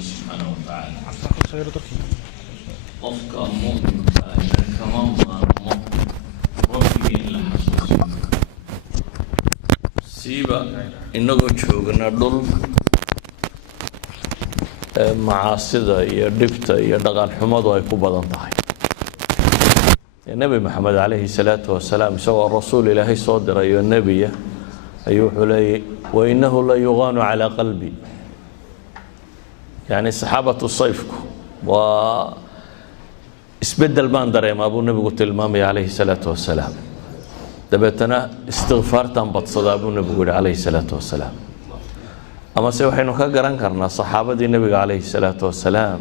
سبحانه وتعالى قفك مؤمن كمان ربي إلا حسوس سيبا إنه جوجنا دول معاصدة يدبتا يدغان حمضة يكون بدن طاي النبي محمد عليه الصلاة والسلام سوى الرسول إلهي صدر أيها النبي أيوح لي وإنه لا يغان على قلبي يعني صحابة الصيفك و اسبدل باندر يا ابو النبي قلت المامي عليه الصلاة والسلام دبتنا استغفار تنبط صدا ابو النبي عليه الصلاة والسلام أما سيوحينو كقران كرنا صحابة النبي عليه الصلاة والسلام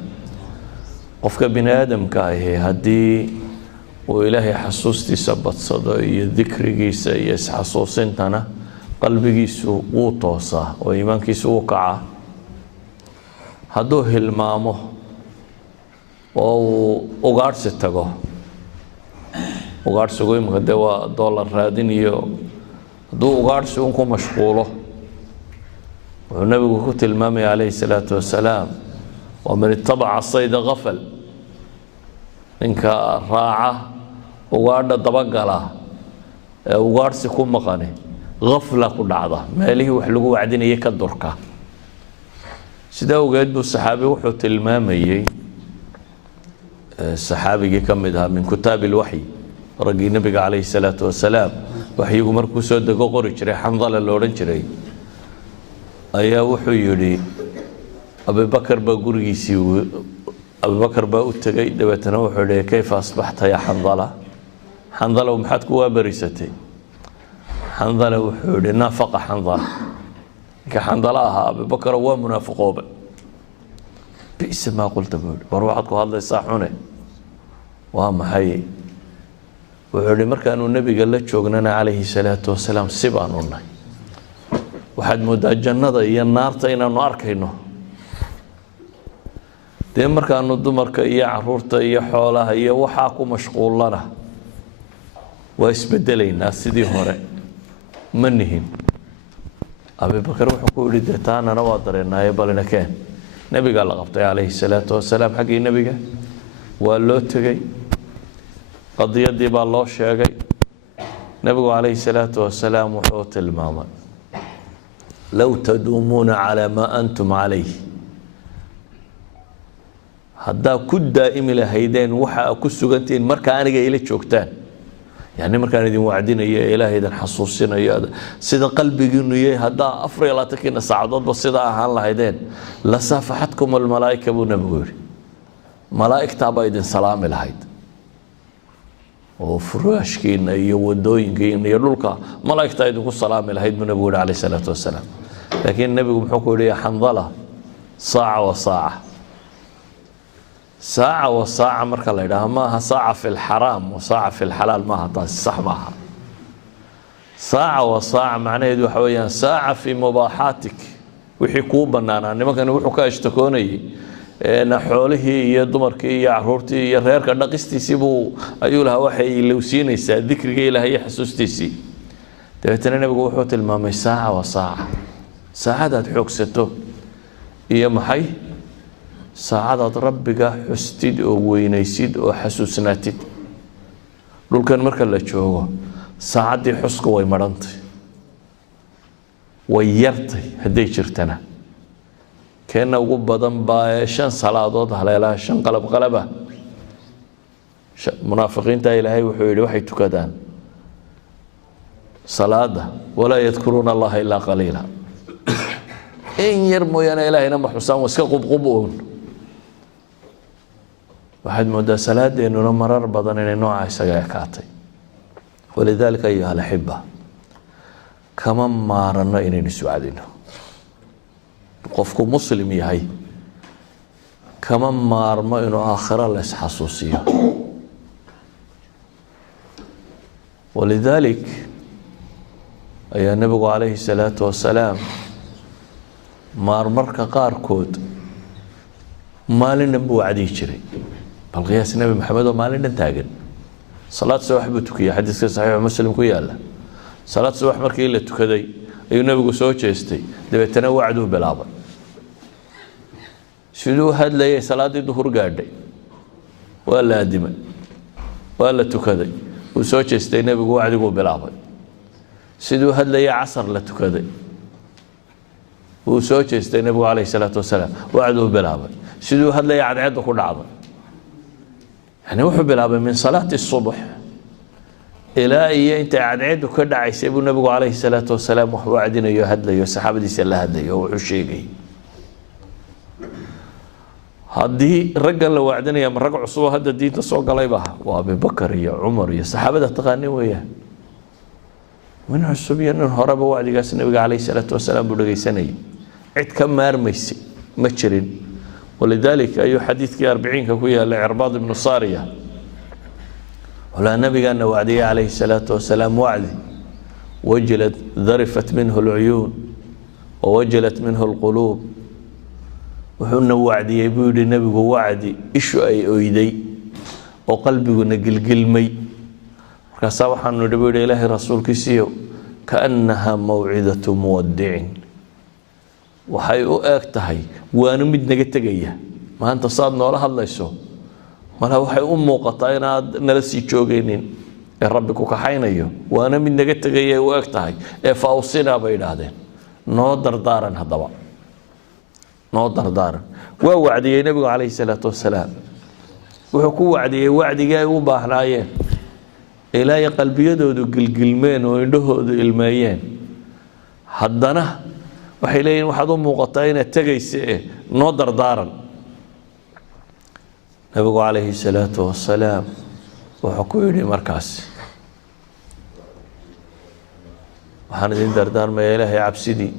قفك بني آدم كايه هدي وإلهي حسوستي سبت صدا يذكري سيس حسوسين تنا قلبي سو وطوصة وإيمانك سو وقعة هدوه المامو وغارس تاغو وغارس غوي مخدوا دولار رادين يو دو غارس انكم مشغوله والنبي قلت المامي عليه الصلاة والسلام ومن اتبع الصيد غفل إنك راعة وغارد دبقلا وغارس يكون مقاني غفلة كل عضا ماليه وحلقوا وعدين يكدركا سيدا وقيد بالصحابي وحوت المامي الصحابي كمدها من كتاب الوحي رجي النبي عليه الصلاة والسلام وحي مركو سود قوري جري حنظله لورن جري ايا وحو يري ابي بكر باغوريسي ابي بكر با وتغي دبتنا وحو لي كيف اصبحت يا حنظله حنظله ومحد كوا بريستي حنظله وحو لي نافق حنظله كحنظلها ابي بكر هو منافقوب بئس ما قلت بقول وروحتكم هذا يصاحونه وهم حي وحولي مركانو النبي قال له جوجنا عليه الصلاة والسلام سبعان الله وحد مدى الجنة هي النار تينا ناركينه دي مركانو دمرك هي عرورته هي حولها هي وحاكو مشغول لنا واسبدلي الناس سيدي هوري منهم أبي بكر وحكو لي ديتانا نوادرنا يبالنا كان نبي قال لقبطي عليه الصلاة والسلام حقي النبي قال والله تجي قضية دي بالله شاقي نبي عليه الصلاة والسلام وحوت الماما لو تدومون على ما أنتم عليه هذا كل دائم لهيدين وحا كسوغنتين مركا أنا جاي لك شوكتان يعني مركا دي وعدين يا إلهي إذا حصوصين يا سيدا قلبي إنه يا هذا أفري لا تكين سعادات بس سيدا أهان لهيدين لصافحتكم الملائكة أبو نبوي ملائكة تابا إذن سلام الهيد وفراشكين يودوين يرلوكا ملائكة إذن سلام الهيد من نبوي عليه الصلاة والسلام لكن النبي محكوا لي حنظلة ساعة وساعة ساعة وساعة مركا الله يدها ماها ساعة في الحرام وساعة في الحلال ماها صح ماها ساعة وساعة معناه يدو حويا ساعة في مباحاتك وحكوا بنانا نما كانوا وحكا يشتكوني نحوله يا دمرك يا عرورتي يا ريرك نقستي سيبو ايو لها وحي لو سينيسا ذكرك لها هي حسوستيسي دبتنا نبي وحوت المامي ساعة وساعة ساعة حوكسته هي محي ساعة ربك حستيد أو وينيسيد أو حسوسناتيد دول كان مركا لا جوغو ساعة دي حسكو way marantay way yartay haday jirtana كان ugu badan baa 5 salaadood haleelaha 5 qalaba munaafiqiinta ilaahay wuxuu yiri waxay tukadaan salaada wala yadhkuruna allaha illa qalila in yar mooyana ilaahayna ma xusaan iska qubquboon واحد مدى صلاة إنه مرر بدن إنه نوع سجاكاتي ولذلك أيها الأحبة كمان مارنا إنه نسوعدنا قفكم مسلمي هاي كمان مارما إنه آخر لس حسوسية ولذلك أيها النبي عليه الصلاة والسلام مارمرك قاركود ما لنبو عدي شري بالقياس النبي محمد وما لنا تاجن صلاة سواح بتوكية حديث صحيح مسلم كياله صلاة سواح مركي إلا تكذي أي النبي سوى شيستي دبي تنوعدوا بلابا siduu hadlayay salaadii duhur gaadhay waa la adimay waa la tukaday uu soo jeestay nabigu wacdigu bilaabay siduu hadlayay casar la tukaday uu soo jeestay nabigu calayhi salaatu wasalaam wacdigu bilaabay siduu hadlayay cadceedda ku dhacday yani wuxuu bilaabay min salaati الصبح ilaa iyo inta cadceeddu ka dhacaysay buu nabigu calayhi salaatu wasalaam wax wacdinayo hadlayo saxaabadiisa la hadlayo wuxuu sheegay haddii raggan la wacdinaya ma rag cusub hadda diinta soo galayba waa abubakar iyo cumar iyo saxaabada taqaanin weeyaan min cusub iyo nin horeba wacdigaas nabiga calayhi salaatu wasalaam buu dhegaysanayay cid ka maarmaysay ma jirin walidaalika ayuu xadiidkii 40 ku yaallay cirbaad ibnu saariya ولا نبي أن وعدي عليه الصلاة والسلام وعدي وجلت ذرفت منه العيون ووجلت منه القلوب وحنا وعدي يقول النبي وعدي إيش أي أيدي وقلبي نقل قلمي كصباح النبي إله رسول كسيو كأنها موعظة مودع وحي أكتهي وأنا مدنا جتجيه ما أنت صادنا ولا الله يسوع marka waxay u muuqataa inaad nala sii joogeenin ee rabbi ku kaxaynayo waana mid naga tagay u eg tahay ee faawsina bay yiraahdeen noo dardaaran hadaba noo dardaaran waa wacdiyay nabiga calayhi salaatu wasalaam wuxuu ku wacdiyay wacdiga ay u baahnaayeen ilaa ay qalbiyadoodu gilgilmeen oo indhahoodu ilmeeyeen haddana waxay leeyihiin waxaad u muuqataa inaad tagaysa noo dardaaran nabigu calayhi salaatu wasalaam wuxuu ku yidhi markaas waxaan idin dardaarmayaa ilaahay cabsidii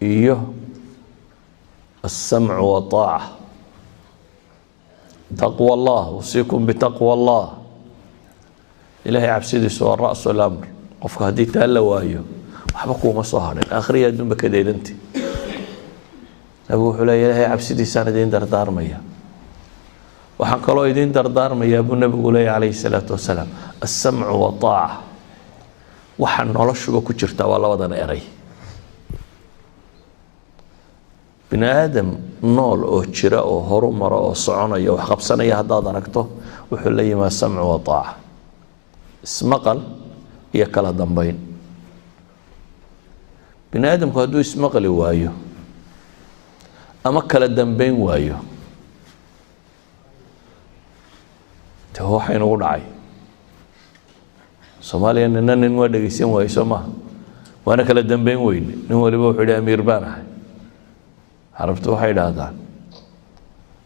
iyo السمع والطاعة تقوى الله أوصيكم بتقوى الله إلهي عبسيدي سوى الرأس والأمر قفك هدي تهلا وايو وحبكوا مصاهرين آخرية دون بكدين انت أبو حلي إلهي عبسيدي سنة دين دردار ميا وحن قالوا يدين دردار ميا أبو النبي عليه الصلاة والسلام السمع والطاعة وحن نولش بكتشرتا والله ودنا إري بني آدم نول أو شراء أو هرمر أو صعونة أو حقبسنا يهداد أنكته وحلي ما سمع وطاعة اسمقل يكلا دنبين بني آدم كهدو اسمقل وايو أما كلا دنبين وايو تهو حين ودعي صوماليا إننا ننوى دقيسين وايو سما وأنا كلا دنبين وين نوى لبو حدا أمير بانح عرفت وحيد هذا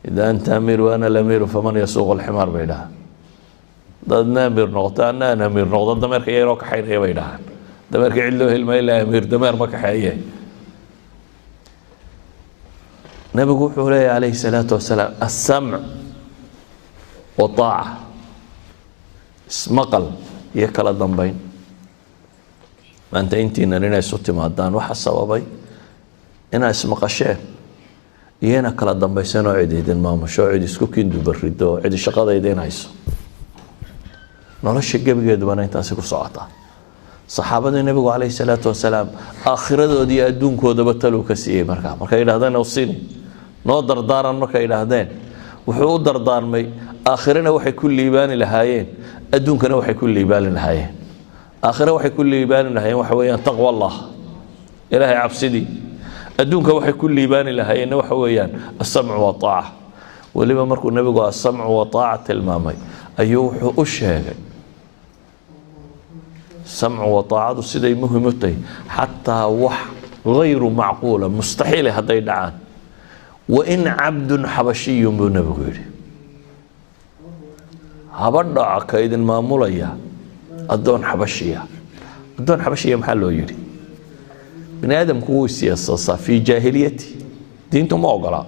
إذا أنت أمير وأنا الأمير فمن يسوق الحمار بينها ضدنا أمير نقطة أنا أمير نقطة دمر كي يروك حين هي بينها دمر كي علو هالما إلا أمير دمر ما كحية نبي قول عليه الصلاة والسلام السمع والطاعة اسمقل يكلا ضمبين ما أنت نرينا صوتي مادان وحصوا بي إنا اسمقشين يانا كلا دنبيسان oo ciideedin maamusho cid isku kindu barido cid shaqadeedeen hayso nolosha gabigeedu bana intaas ku socota saxaabada nabiga kaleey salaatu wasalaam aakhiradooda iyo adduunkooda batalo ka siiyay markay yiraahdeen awsiin noo dardaaran markay yiraahdeen wuxuu u dardaarmay aakhirana waxay ku liibaani lahaayeen adduunkana waxay ku liibaani lahaayeen aakhira waxay ku liibaani lahaayeen waxa weeyaan taqwa allah ilaahay cabsidii adduunka waxay ku liibaani lahaayeen waxa weeyaan as-sam'u wa ta'a waliba markuu nabigu as-sam'u wa ta'a tilmaamay ayuu wuxuu u sheegay sam'u wa ta'adu siday muhiim u tahay hatta wax غير معقولة مستحيل هذا يدعان وإن عبد حبشي بنبغ هبدا كيد المامولية الدون حبشية الدون حبشية محله يري بني آدم هو سياسة في جاهليتي دينته ما أقرأ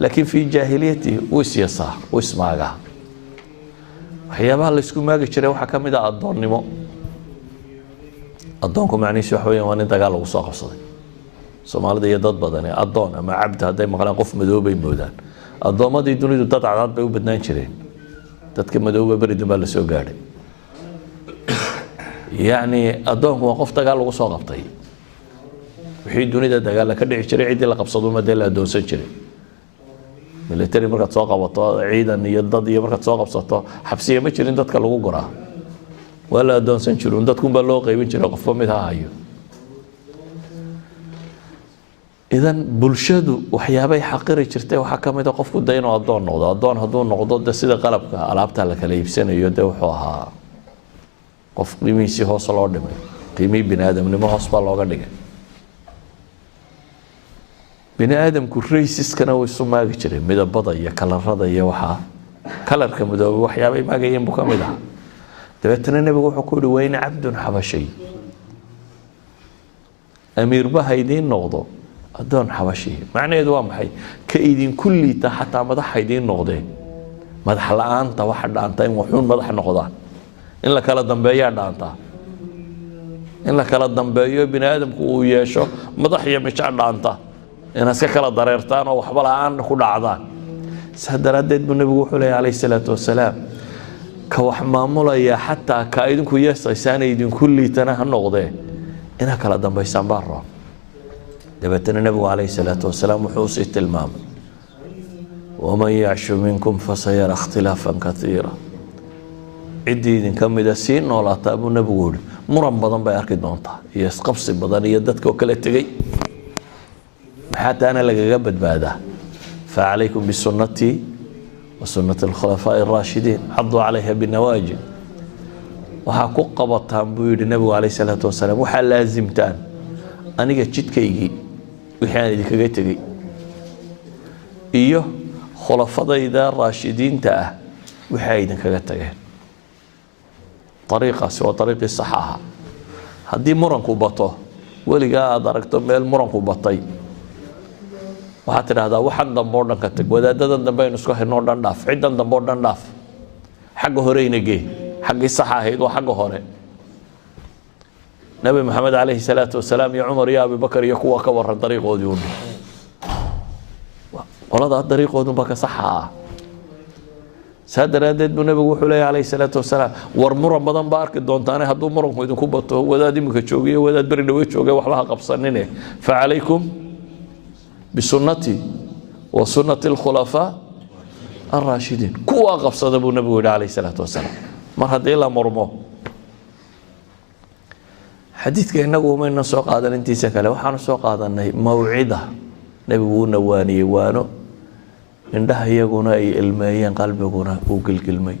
لكن في جاهليتي هو سياسة واسمعها وحيابها اللي سكون ماجي شري وحكم إذا الدون نمو الدونكم يعني شو حوي وأنا دجال وصاق صدق سومالي ده يضاد بدني الدون أما عبد هذا مقالة قف مدوبين بودان الدون ما دي دوني تطلع عاد بيو بدنا نشرين تتكلم مدوبة بريد ما لسه قاعد يعني الدون هو قف دجال وصاق طيب wixii dunida dagaal ka dhici jiray cidii la qabsado ma dee la adoonsan jiray military markaad soo qabato ciidan iyo dad iyo markaad soo qabsato xabsiye ma jirin dadka lagu goraa waa la adoonsan jiray dadkunbaa loo qaybin jiray qofba mid ha hayo idan bulshadu waxyaabay xaqiri jirtay waxa kamid ah qofku dayno adoon noqdo adoon haduu noqdo sida qalabka alaabta la kala iibsanayo wuxuu ahaa qof qiimihiisa hoos loo dhimay qiimii bini'aadamnimo hoos baa looga dhigay bini'aadamku raysiskana way isu maagi jireen midabada iyo kalarada iyo waxa kalarka madoobe waxyaabay maagayeen buu kamid ah dabeetana nabigu wuxuu ku yiri wayna abdun xabashay amiir bahaydiin noqdo adoon xabashi macnaheedu waa maxay ka idin kullita xataa madax idin noqdeen madax la'aanta waxa dhaanta in wuxuun madax noqdaan in la kala dambeeyo dhaanta in la kala dambeeyo bini'aadamku uu yeesho madax iyo mijac dhaanta in iska kala dareertaan oo waxba la'aan ku dhacdaan sadaradeed buu nabigu wuxuu leeyahay alayhi salaatu wasalaam ka wax maamulaya xataa ka idinku yeesaysan idin kullitana ha noqdeen ina kala dambeysaan baa roo dabeetana nabigu alayhi salaatu wasalaam wuxuu sii tilmaamay waman ya'shu minkum fasayara ikhtilafan kathiira cidii idin kamida sii noolaataa buu nabigu yiri muran badan bay arki doontaa iyo isqabsi badan iyo dadka kala tagay maxaa taana lagaga badbaadaa فعليكم بسنتي وسنة الخلفاء الراشدين عضوا عليها بالنواجذ وحاكو قبطان بو يري النبي عليه الصلاة والسلام وحا لازمتان أنيقا جدكيجي وحيان دي كاقا تغي إيوه خلفاء إذا الراشدين تاه وحايدا كاقا تغي طريقة سوى طريق الصحاحة هدي مرنكو بطو ولقا دركتو ميل مرنكو بطي waxaad tidhaahdaa waxan dambe oo dhan ka tag wadaadadan dambe aynu isku xirnoo dhan dhaaf ciddan dambe oo dhan dhaaf xagga horeyna gee xaggii sax ahayd waa xagga hore nabi maxamed calayhi salaatu wasalaam iyo cumar iyo abubakar iyo kuwa ka waran dariiqoodii uun qoladaa dariiqoodunba ka saxa ah saa daraadeed buu nabigu wuxuu leeyahay calayhi salaatu wasalaam war muran badan baa arki doontaane hadduu muranku idinku bato wadaad iminka joogiyo wadaad beri dhawe jooge waxba ha qabsanine fa calaykum بسنتي وسنة الخلفاء الراشدين كوا قبصة أبو النبي عليه الصلاة والسلام مرة إلا مرمو حديث كأنه من سوق هذا انتي سكلا وحنا سوق هذا موعدة نبي نواني وانو عندها يقولون أي الماء قلب يقولون وقل كلمي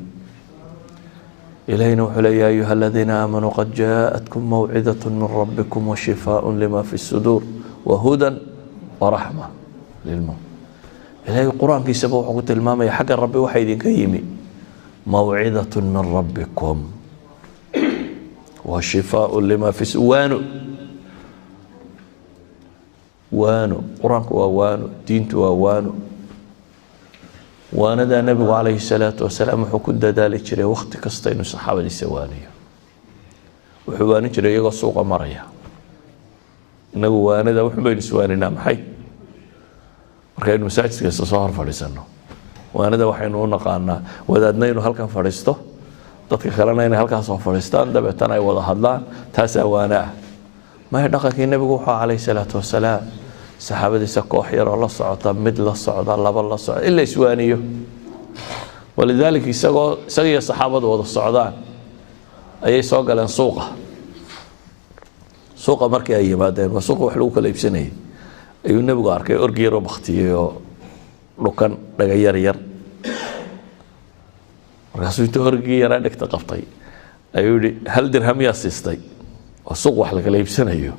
إلينا وحلي يا أيها الذين آمنوا قد جاءتكم موعدة من ربكم وشفاء لما في الصدور وهدى ورحمة للمؤمن إلهي القرآن كي سبوا حقوق الماما حق الرب وحيد كيمي موعظة من ربكم وشفاء لما في وانو قرآن وانو دينت وانو وانا دا النبي عليه الصلاة والسلام حكود ذلك جري وقت كستين الصحابة السوانية وحواني جري يقى السوق مريا inagu waanada wax baynu suwaanina maxay markaynu masaajidka soo hor fadhiisano waanada waxaynu u naqaanaa wadaadnaynu halkan fadhiisto dadka kalena inay halkaas soo fadhiistaan dabeetana ay wada hadlaan taas waana ma dhaqankii nabigu wuxuu calayhi salaatu wasalaam saxaabadiisa koox yar oo la socota mid la socda laba la socda illa iswaaniyo walidaalika isagoo saxaabadu wada socdaan ayay soo galeen suuqa markii ay yimaadeen waa suuqa wax lagu kala iibsanayay ayuu nabigu arkay orgi yar oo baktiyay oo dhukan dhaga yar yar markaasuu intuu orgii yaraa dhegta qabtay ayuu yidhi hal dirham yaa siistay waa suuq wax la kala iibsanayo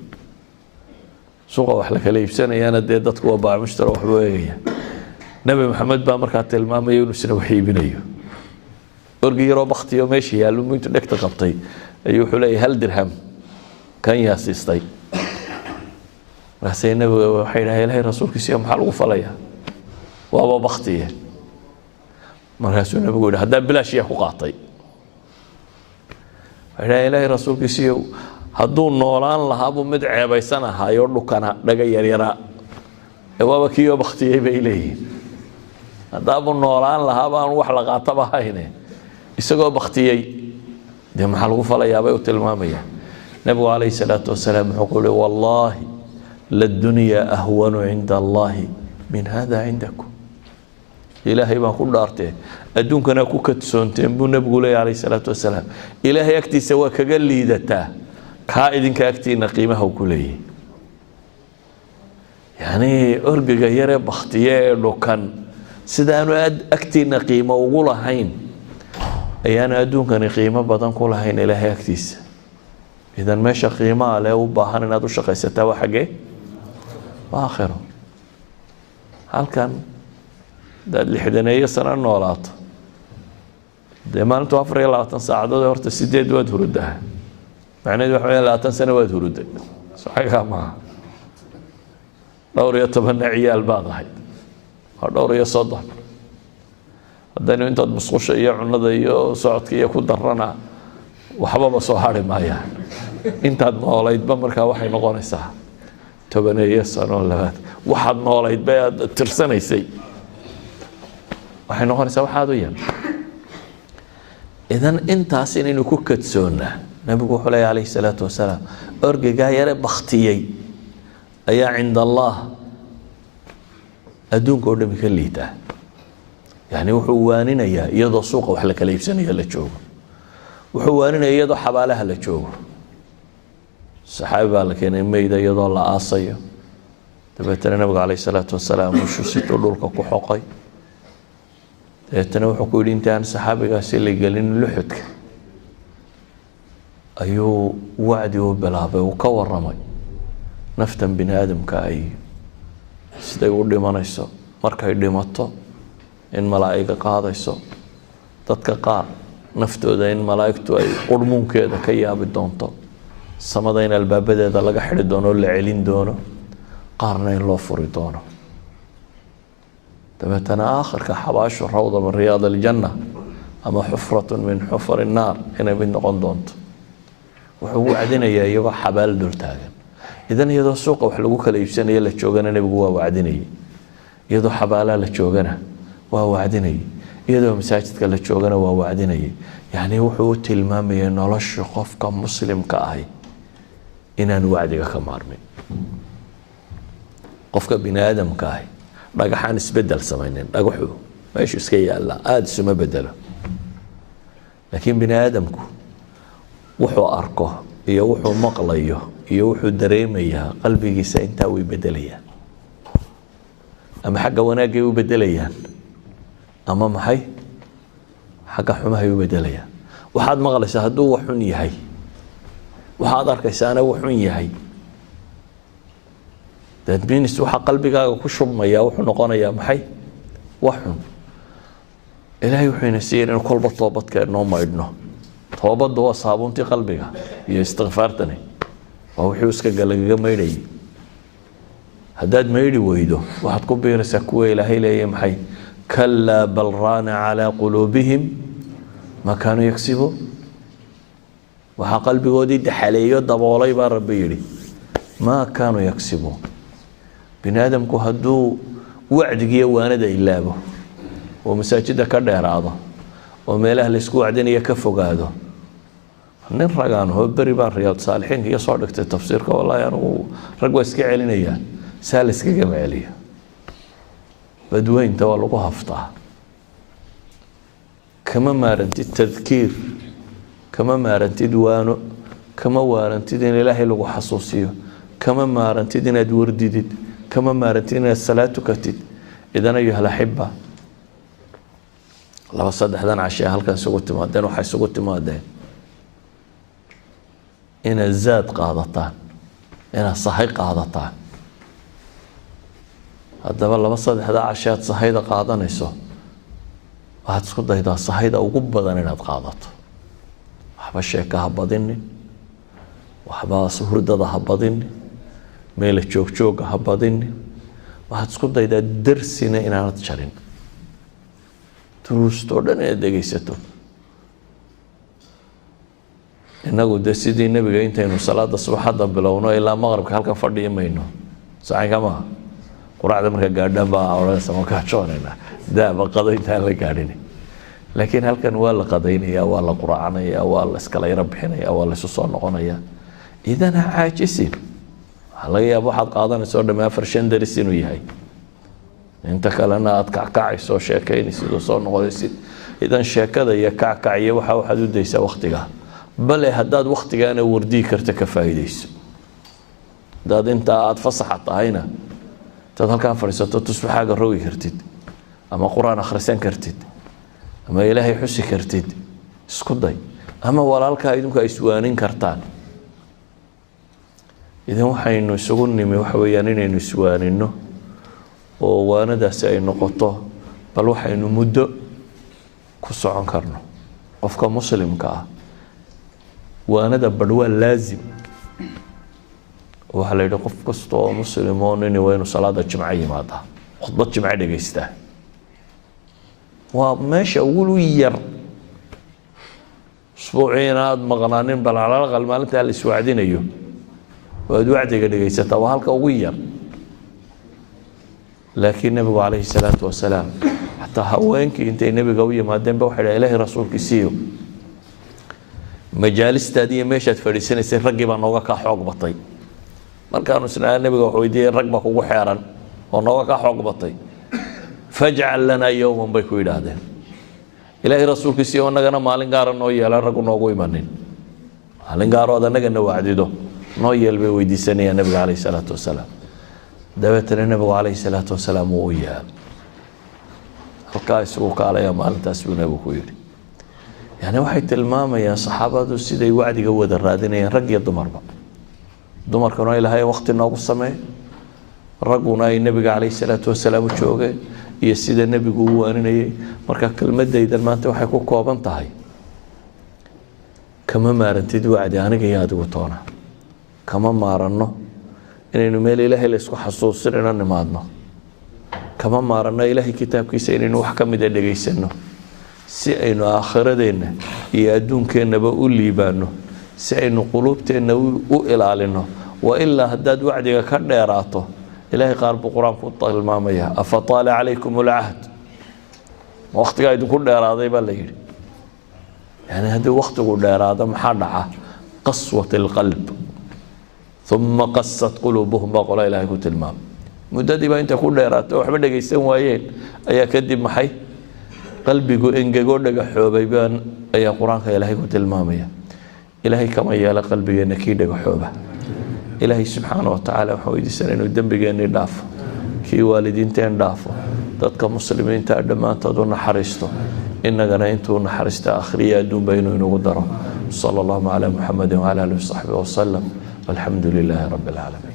suuqa wax la kala iibsanayana dee dadku waa baac mushtara waxbuu eegaya nabi maxamed baa markaa tilmaamaya inuu isna wax iibinayo orgi yaroo baktiyo meesha yaallo intuu dhegta qabtay ayuu wuxuu leeyahay hal dirham كان ياسيستي راسي النبي وحينا إلهي رسولك سيام حلو فليا وابا بختيه مراسو النبي يقول هذا بلا شيء قاطي وحينا إلهي رسولك سيو هدون نوران لهابو مدعي بيسانا هايورلو كان دقير يرى وابا كيو بختيه بإليه هذا أبو نوران لهابا نوح لغاطبها هنا يساقو بختيه دي محلو فليا بيو تلمامية النبي عليه الصلاة والسلام يقول والله laddunyaa ahwanu cinda allaahi min hada cindakum ilaahay baan ku dhaartee adduunkana ku kadsoonteen buu nebigu leeyahy calayhi salaatu wasalaam ilaahay agtiisa waa kaga liidataa kaa idinka agtiina qiimaha uu ku leeyahay yacni orgiga yaree baktiye ee dhukan sidaanu agtiina qiimo ugu lahayn ayaana adduunkani qiimo badan ku lahayn ilaahay agtiisa idan meesha qiimaha leh u baahan inaad u shaqaysataa waa xaggee waa aakhiro halkan hadaad 60 sano noolaato dee maalintu 24 saacadood horta 8 waad hurudaa macnaheedu waxa weeye 20 sano waad huruday saxiixa maaha dhowr iyo 10 ciyaal baad ahayd waa dhowr iyo 30 haddana intaad musqusha iyo cunada iyo socodka iyo ku darana waxbaba soo hari maayaan intaad noolaydba markaa waxay noqonaysaa 10 sano labaad waxaad noolaydba aad tirsanaysay waxay noqonaysaa waxaad u yar idan intaas inaynu ku kadsoonnaa nabigu wuxuu leeyahay calayhi salaatu wasalaam orgigaa yare baktiyey ayaa cinda allah adduunka oo dhami ka liitaa yacni wuxuu waaninayaa iyadoo suuqa wax la kala iibsanayo la joogo wuxuu waaninayaa iyadoo xabaalaha la joogo saxaabi baa la keenay meyda iyadoo la aasayo dabeetana nabiga calayhi salaatu wasalaam wuxuu situu dhulka ku xoqay dabeetana wuxuu ku yidhi intaan saxaabigaasi la gelin luxudka ayuu wacdi u bilaabay uu ka waramay naftan bini aadamka ay siday u dhimanayso markay dhimato in malaa'iga qaadayso dadka qaar naftooda in malaa'igtu ay qurmuunkeeda ka yaabi doonto samada in albaabadeeda laga xidhi doono la celin doono qaarna in loo furi doono dabeetana aakhirka xabaashu rawda min riyaad aljanna ama xufratu min xufari nnaar inay mid noqon doonto wuxuu wacdinayaa iyagoo xabaal dul taagan idan iyadoo suuqa wax lagu kala iibsanayo la joogana nebigu waa wacdinayay iyadoo xabaalaha la joogana waa wacdinayay iyadoo masaajidka la joogana waa wacdinayay yacni wuxuu u tilmaamayay nolosha qofka muslimka ahi inaan wacdiga ka maarmin qofka bini aadamka ahi dhagaxaan isbedel samaynin dhagaxu meeshu iska yaalla aada isuma bedelo laakiin bini aadamku wuxuu arko iyo wuxuu maqlayo iyo wuxuu dareemayaa qalbigiisa intaa way bedelayaan ama xagga wanaagay u bedelayaan ama maxay xagga xumahay u bedelayaan waxaad maqlaysaa hadduu wax xun yahay waxaad arkaysaana wax xun yahay that means waxa qalbigaaga ku shubmaya wuxuu noqonayaa maxay wax xun ilaahay wuxuu ina siiyay in kolba toobadkeennoo maydhno toobaddu waa saabuuntii qalbiga iyo istikfaartani waa wixii iska galagaga maydhayay haddaad maydhi weydo waxaad ku biiraysaa kuwa ilaahay leeyahay maxay kalaa bal raana calaa quluubihim maa kaanuu yagsibuun waxaa qalbigoodii daxaleeyo daboolay baa rabbi yidhi maa kaanuu yagsibuun bini aadamku hadduu wacdigiiyo waanada ilaabo oo masaajida ka dheeraado oo meelaha laysku wacdinaya ka fogaado nin ragaan oo beri baan riyaad saalixiinka iyo soo dhigtay tafsiirka wallaahi anigu rag waa iska celinayaa saa la iskagama celiyo badweynta waa lagu haftaa kama maarantid tadkiir kama maarantid waano kama waarantid in ilaahay lagu xasuusiyo kama maarantid inaad wardidid kama maarantid inaad salaad tukatid idan ayuha alaxiba laba saddexdan cashe halkan isugu timaadeen waxay isugu timaadeen inaad zaad qaadataan inaad sahay qaadataan haddaba laba saddexdaa cashe aad sahayda qaadanayso waxaad isku daydaa sahayda ugu badan inaad qaadato waxba sheeka ha badinin waxba hurdada ha badinin meela joogjooga ha badinin waxaad isku daydaa darsina inaanad jarin duruustoo dhan inaad dhegaysato innagu dee sidii nebiga intaynu salaada subaxadda bilowno ilaa maqribka halkan fadhiyi mayno saxinka maaha quraacda marka gaadhaan baa odhanaysa ma kaajoonayna daaba qado intaan la gaadhin laakiin halkan waa la qadaynaya waa la quraacanaya waa la iskala yaro bixinaya waa la isu soo noqonaya idan ha caajisin laga yaabo waxaad qaadanayso dhammaan 4 daris inuu yahay inta kalena aad kackacayso sheekaynaysid oo soo noqonaysid idan sheekada iyo kackaciyo waxaad u daysaa waqtiga bal haddaad waqtigaana wardii karta ka faa'iideyso dad inta aad fasaxa tahayna tad halkaan fadhiisato tusbaxaaga rogi kartid ama quraan akhrisan kartid ama ilaahay xusi kartid isku day ama walaalka idinku ay iswaanin kartaan idan waxaynu isugu nimi waxa weeyaan inaynu iswaanino oo waanadaasi ay noqoto bal waxaynu muddo ku socon karno qofka muslimka ah waanada badwaa laazim waxa la yidhi qof kasta oo muslim oo nin waa inuu salaada jimca yimaada khudbad jimca dhageystaa waa meesha ugu yar usbuuciina aad maqnaanin bal ala aqal maalinta la iswacdinayo waad wacdiga dhageysataa waa halka ugu yar laakiin nabigu calayhi salaatu wasalaam xataa haweenkii intay nabiga u yimaadeenba waxay dhahay ilaahay rasuulkiisiiyo majaalistaadii iyo meeshaad fadhiisanaysay raggii baa nooga kaa xoog batay markaanu isnaa nabiga wax weydiiyey rag baa kugu xeeran oo nooga kaa xoog batay fajcal lanaa yowman bay ku yidhaahdeen ilaahay rasuulkiisiiyo annagana maalin gaara noo yeelaan raggu noogu imanin maalin gaaro ad annagana wacdido noo yeel bay weydiisanayaan nabiga calayhi salaatu wasalaam dabeetana nabigu calayhi salaatu wasalaam wuu u yaal halkaa isugu kaalaya maalintaas buu nabigu ku yidhi yani waxay tilmaamayaan saxaabadu siday wacdiga wada raadinayaan rag iyo dumarba dumarkuna ilaahay waqti noogu sameey ragguna ay nabiga calayhi salaatu wasalaam u joogeen iyo sida nabigu u waaninayay marka kelmadaydan maanta waxay ku kooban tahay kama maarantid wacdi aniga iyo adigu toona kama maaranno inaynu meel ilaahay la isku xasuusinayno nimaadno kama maaranno ilaahay kitaabkiisa inaynu wax ka mid a dhegaysano si aynu aakhiradeenna iyo adduunkeennaba u liibaano si aynu quluubteenna u ilaalino wa ilaa haddaad wacdiga ka dheeraato ilaahay qaar buu qur-aanku u tilmaamaya afa taala calaykum alcahd waqtigaa idinku dheeraaday baa la yidhi yani haddii waqtigu dheeraado maxaa dhaca qaswat alqalb uma qasat quluubuhum baa qola ilaahay ku tilmaamay muddadii baa inta ku dheeraatay waxba dhegaysan waayeen ayaa kadib maxay qalbigu engegoo dhagaxoobay baan ayaa qur-aanka ilaahay ku tilmaamaya ilaahay kama yeela qalbigeenna kii dhagaxooba ilaahay subxaana wa tacaala waxaan weydiisanaa inuu dembigeennii dhaafo kii waalidiinteen dhaafo dadka muslimiinta dhammaantood u naxariisto innagana intuu naxariista akhriya adduunba inuu inagu daro sala allahuma calaa muxamedin wacala alihi wasaxbihi wasalam walxamdu lilaahi rabbi alcaalamiin